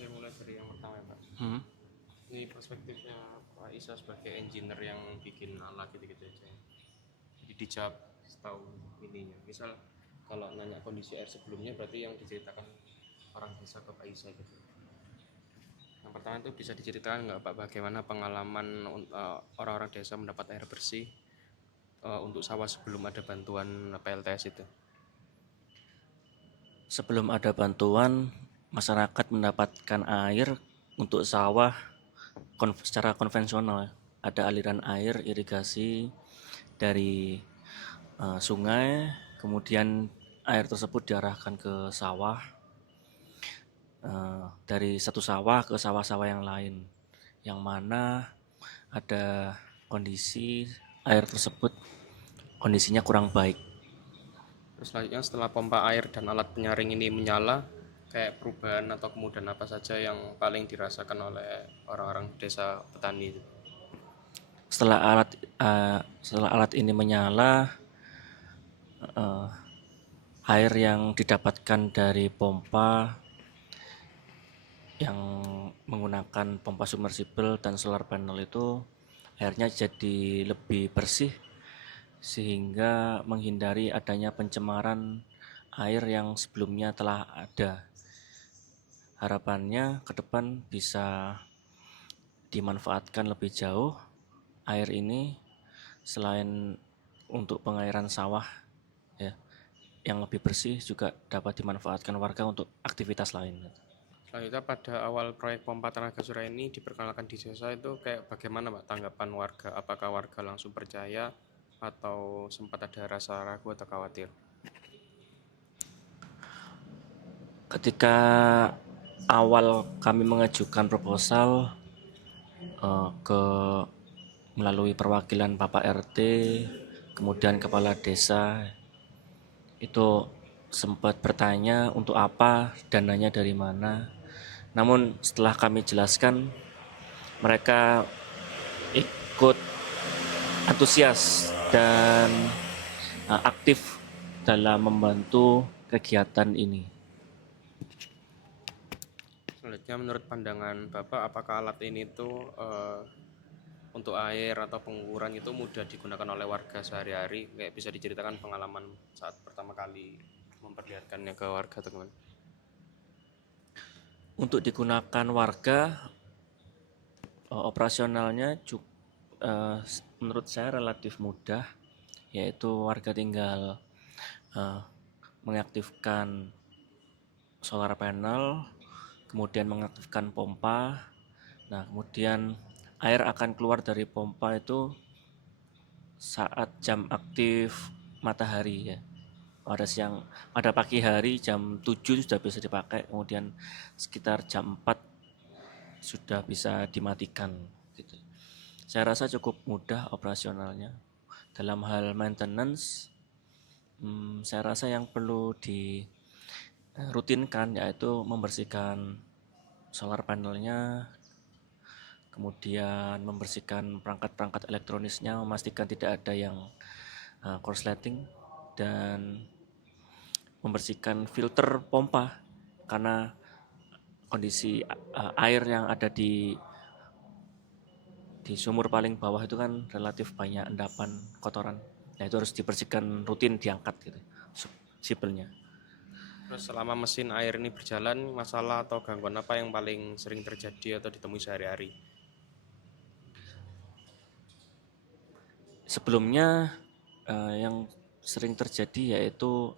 Saya mulai dari yang pertama ya Pak. Hmm. Ini perspektifnya Pak Isa sebagai engineer yang bikin alat gitu-gitu aja. Jadi dijawab setahu ininya. Misal kalau nanya kondisi air sebelumnya berarti yang diceritakan orang desa ke Pak Isa gitu. Yang pertama itu bisa diceritakan nggak Pak bagaimana pengalaman orang-orang desa mendapat air bersih untuk sawah sebelum ada bantuan PLTS itu? Sebelum ada bantuan, masyarakat mendapatkan air untuk sawah secara konvensional. Ada aliran air irigasi dari sungai, kemudian air tersebut diarahkan ke sawah, dari satu sawah ke sawah-sawah yang lain, yang mana ada kondisi air tersebut kondisinya kurang baik. Terus selanjutnya setelah pompa air dan alat penyaring ini menyala, kayak perubahan atau kemudahan apa saja yang paling dirasakan oleh orang-orang desa petani itu? Setelah alat ini menyala, air yang didapatkan dari pompa yang menggunakan pompa submersible dan solar panel itu airnya jadi lebih bersih sehingga menghindari adanya pencemaran air yang sebelumnya telah ada. Harapannya ke depan bisa dimanfaatkan lebih jauh air ini selain untuk pengairan sawah ya, yang lebih bersih juga dapat dimanfaatkan warga untuk aktivitas lain. Selanjutnya pada awal proyek pompa tenaga surya ini diperkenalkan di desa itu kayak bagaimana Pak tanggapan warga? Apakah warga langsung percaya atau sempat ada rasa ragu atau khawatir? Ketika awal kami mengajukan proposal ke melalui perwakilan Bapak RT, kemudian kepala desa, itu sempat bertanya untuk apa, dananya dari mana. Namun setelah kami jelaskan, mereka ikut antusias dan aktif dalam membantu kegiatan ini. Selanjutnya menurut pandangan Bapak apakah alat ini tuh untuk air atau pengukuran itu mudah digunakan oleh warga sehari-hari? Kayak bisa diceritakan pengalaman saat pertama kali memperlihatkannya ke warga teman. Untuk digunakan warga, operasionalnya menurut saya relatif mudah, yaitu warga tinggal mengaktifkan solar panel, kemudian mengaktifkan pompa. Nah, kemudian air akan keluar dari pompa itu saat jam aktif matahari ya. Pada pagi hari jam 7 sudah bisa dipakai, kemudian sekitar jam 4 sudah bisa dimatikan gitu. Saya rasa cukup mudah operasionalnya. Dalam hal maintenance, saya rasa yang perlu dirutinkan yaitu membersihkan solar panelnya, kemudian membersihkan perangkat-perangkat elektronisnya, memastikan tidak ada yang korsleting, dan membersihkan filter pompa karena kondisi air yang ada di sumur paling bawah itu kan relatif banyak endapan kotoran. Nah, itu harus dibersihkan rutin, diangkat gitu sipelnya. Terus selama mesin air ini berjalan, masalah atau gangguan apa yang paling sering terjadi atau ditemui sehari-hari? Sebelumnya yang sering terjadi yaitu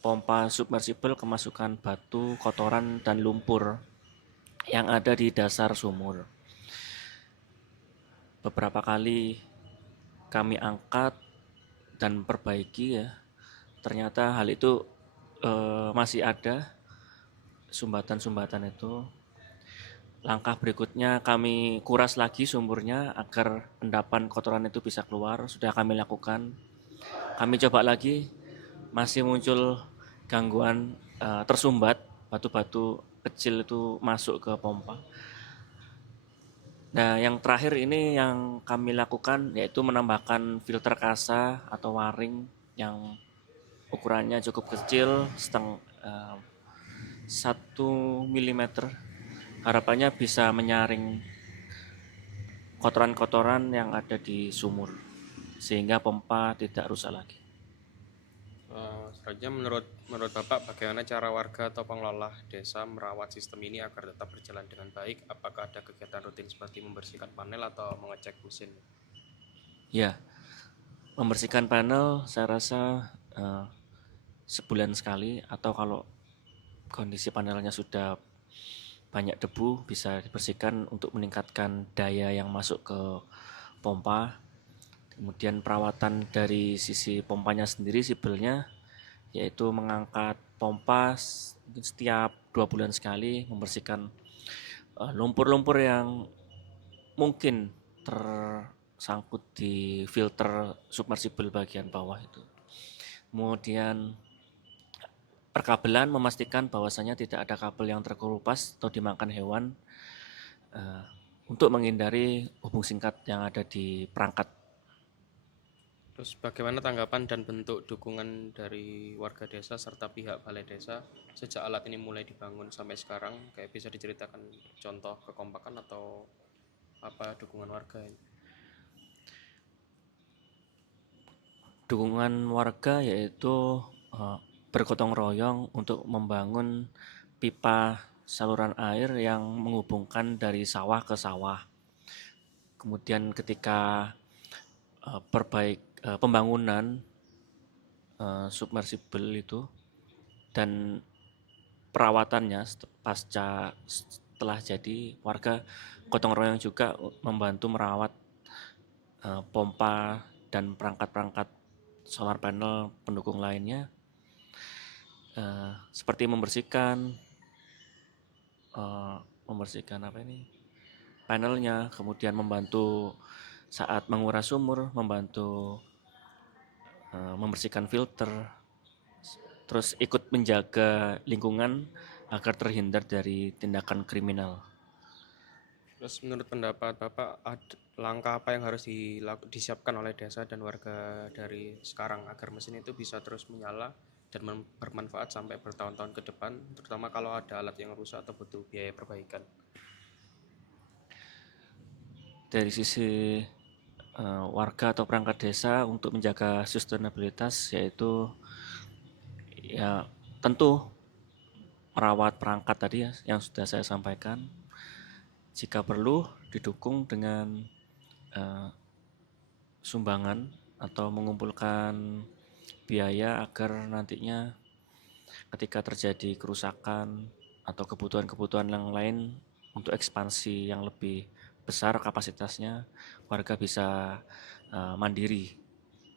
pompa submersible kemasukan batu, kotoran, dan lumpur yang ada di dasar sumur. Beberapa kali kami angkat dan perbaiki ya, ternyata hal itu masih ada sumbatan-sumbatan itu. Langkah berikutnya kami kuras lagi sumurnya agar endapan kotoran itu bisa keluar. Sudah kami lakukan. Kami coba lagi, masih muncul gangguan tersumbat, batu-batu kecil itu masuk ke pompa. Nah, yang terakhir ini yang kami lakukan yaitu menambahkan filter kasa atau waring yang ukurannya cukup kecil, 1 mm harapannya bisa menyaring kotoran-kotoran yang ada di sumur sehingga pompa tidak rusak lagi. Selanjutnya menurut Bapak bagaimana cara warga atau pengelola desa merawat sistem ini agar tetap berjalan dengan baik? Apakah ada kegiatan rutin seperti membersihkan panel atau mengecek mesin? Ya, membersihkan panel saya rasa sebulan sekali, atau kalau kondisi panelnya sudah banyak debu bisa dibersihkan untuk meningkatkan daya yang masuk ke pompa. Kemudian perawatan dari sisi pompanya sendiri, sibelnya, yaitu mengangkat pompa setiap 2 bulan sekali, membersihkan lumpur-lumpur yang mungkin tersangkut di filter submersible bagian bawah itu. Kemudian perkabelan, memastikan bahwasanya tidak ada kabel yang terkelupas atau dimakan hewan, untuk menghindari hubung singkat yang ada di perangkat. Terus bagaimana tanggapan dan bentuk dukungan dari warga desa serta pihak balai desa sejak alat ini mulai dibangun sampai sekarang? Kayak bisa diceritakan contoh kekompakan atau apa dukungan warga ini? Dukungan warga yaitu bergotong royong untuk membangun pipa saluran air yang menghubungkan dari sawah ke sawah. Kemudian ketika pembangunan submersible itu dan perawatannya pasca setelah jadi, warga gotong royong juga membantu merawat pompa dan perangkat-perangkat solar panel pendukung lainnya, seperti membersihkan panelnya, kemudian membantu saat menguras sumur, membantu membersihkan filter, terus ikut menjaga lingkungan agar terhindar dari tindakan kriminal. Terus menurut pendapat Bapak, langkah apa yang harus disiapkan oleh desa dan warga dari sekarang agar mesin itu bisa terus menyala dan bermanfaat sampai bertahun-tahun ke depan, terutama kalau ada alat yang rusak atau butuh biaya perbaikan? Dari sisi warga atau perangkat desa untuk menjaga sustainabilitas, yaitu ya tentu merawat perangkat tadi ya, yang sudah saya sampaikan. Jika perlu didukung dengan sumbangan atau mengumpulkan biaya agar nantinya ketika terjadi kerusakan atau kebutuhan-kebutuhan yang lain untuk ekspansi yang lebih besar kapasitasnya, warga bisa mandiri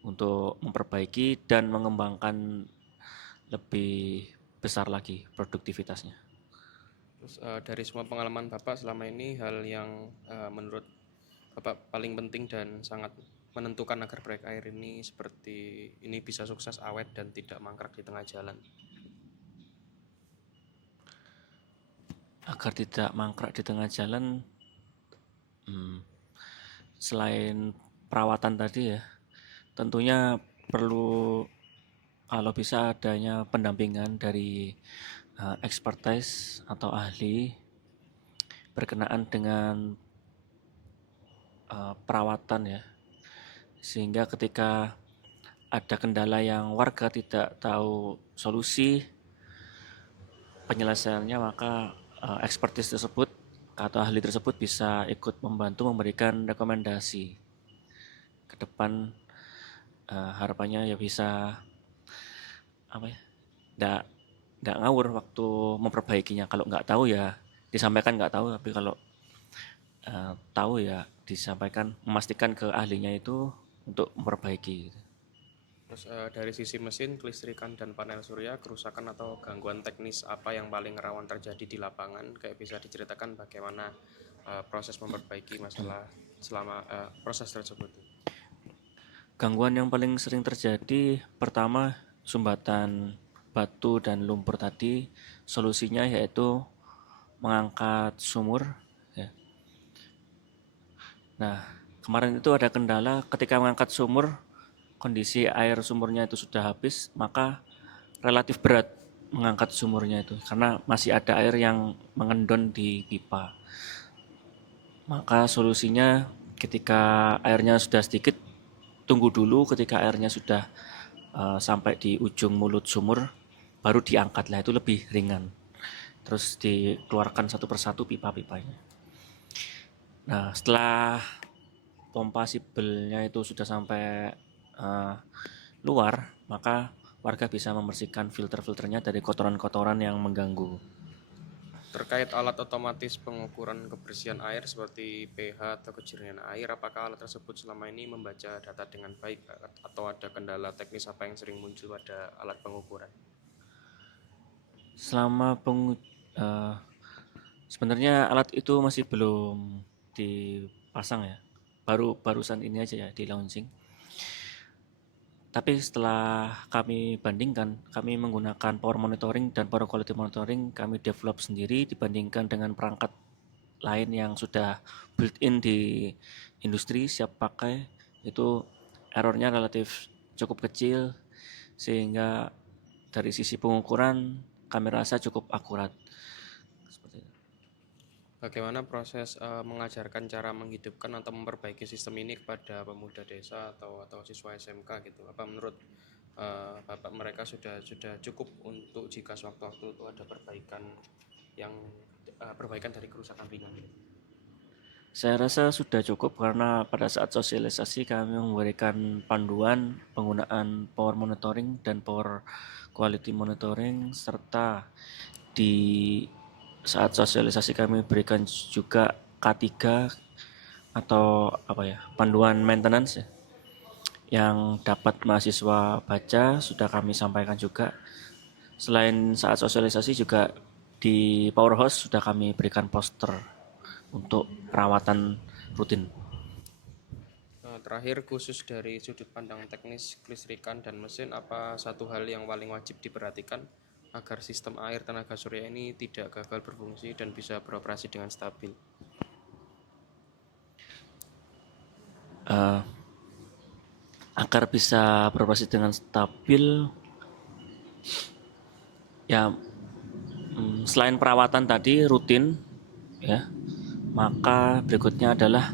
untuk memperbaiki dan mengembangkan lebih besar lagi produktivitasnya. Terus dari semua pengalaman Bapak selama ini, hal yang menurut Bapak paling penting dan sangat menentukan agar proyek air ini seperti ini bisa sukses, awet, dan tidak mangkrak di tengah jalan? Agar tidak mangkrak di tengah jalan, selain perawatan tadi ya, tentunya perlu kalau bisa adanya pendampingan dari expertise atau ahli berkenaan dengan perawatan ya, sehingga ketika ada kendala yang warga tidak tahu solusi penyelesaiannya, maka expertise tersebut atau ahli tersebut bisa ikut membantu memberikan rekomendasi ke depan. Harapannya ya bisa nggak ngawur waktu memperbaikinya. Kalau nggak tahu ya disampaikan nggak tahu, tapi kalau tahu ya disampaikan, memastikan ke ahlinya itu untuk memperbaiki. Terus dari sisi mesin, kelistrikan, dan panel surya, kerusakan atau gangguan teknis apa yang paling rawan terjadi di lapangan? Kayak bisa diceritakan bagaimana proses memperbaiki masalah selama proses tersebut? Gangguan yang paling sering terjadi, pertama sumbatan batu dan lumpur tadi. Solusinya yaitu mengangkat sumur ya. Nah, kemarin itu ada kendala ketika mengangkat sumur, kondisi air sumurnya itu sudah habis, maka relatif berat mengangkat sumurnya itu karena masih ada air yang mengendon di pipa. Maka solusinya ketika airnya sudah sedikit, tunggu dulu ketika airnya sudah sampai di ujung mulut sumur, baru diangkatlah, itu lebih ringan. Terus dikeluarkan satu persatu pipa-pipanya. Nah, setelah pompa sibelnya itu sudah sampai luar, maka warga bisa membersihkan filter-filternya dari kotoran-kotoran yang mengganggu. Terkait alat otomatis pengukuran kebersihan air seperti pH atau kejernihan air, apakah alat tersebut selama ini membaca data dengan baik atau ada kendala teknis apa yang sering muncul pada alat pengukuran? Selama sebenarnya alat itu masih belum dipasang ya, barusan ini aja ya di launching. Tapi setelah kami bandingkan, kami menggunakan power monitoring dan power quality monitoring kami develop sendiri dibandingkan dengan perangkat lain yang sudah built-in di industri siap pakai, itu errornya relatif cukup kecil sehingga dari sisi pengukuran kami rasa cukup akurat. Seperti itu. Bagaimana proses mengajarkan cara menghidupkan atau memperbaiki sistem ini kepada pemuda desa atau siswa SMK gitu? Apa menurut Bapak mereka sudah cukup untuk jika sewaktu-waktu itu ada perbaikan dari kerusakan ringan gitu? Saya rasa sudah cukup karena pada saat sosialisasi kami memberikan panduan penggunaan power monitoring dan power quality monitoring, serta di saat sosialisasi kami berikan juga K3 atau apa ya, panduan maintenance ya, yang dapat mahasiswa baca, sudah kami sampaikan juga. Selain saat sosialisasi juga di Powerhouse sudah kami berikan poster untuk perawatan rutin. Terakhir, khusus dari sudut pandang teknis kelistrikan dan mesin, apa satu hal yang paling wajib diperhatikan agar sistem air tenaga surya ini tidak gagal berfungsi dan bisa beroperasi dengan stabil? Agar bisa beroperasi dengan stabil, ya selain perawatan tadi rutin ya, maka berikutnya adalah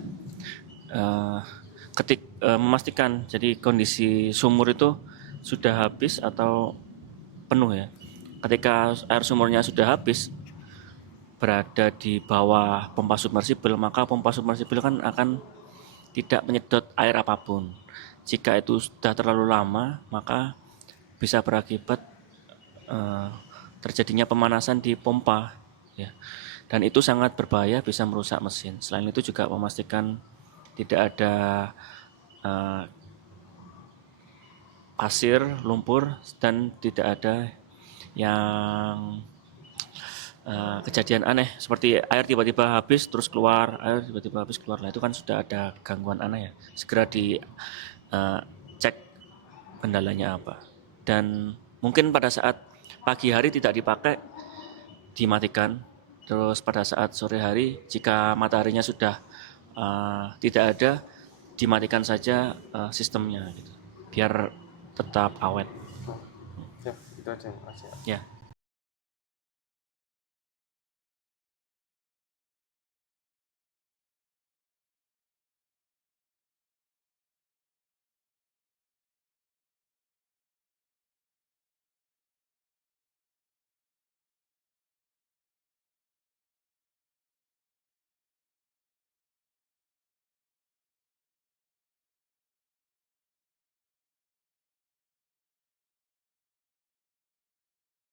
memastikan jadi kondisi sumur itu sudah habis atau penuh ya. Ketika air sumurnya sudah habis, berada di bawah pompa submersible, maka pompa submersible kan akan tidak menyedot air apapun. Jika itu sudah terlalu lama, maka bisa berakibat terjadinya pemanasan di pompa ya. Dan itu sangat berbahaya, bisa merusak mesin. Selain itu juga memastikan tidak ada pasir, lumpur, dan tidak ada yang kejadian aneh seperti air tiba-tiba habis terus keluar, air tiba-tiba habis keluar. Nah, itu kan sudah ada gangguan aneh ya. Segera dicek kendalanya apa. Dan mungkin pada saat pagi hari tidak dipakai, dimatikan. Terus pada saat sore hari jika mataharinya sudah tidak ada, dimatikan saja sistemnya gitu, biar tetap awet. Ya, itu aja. Makasih. Ya.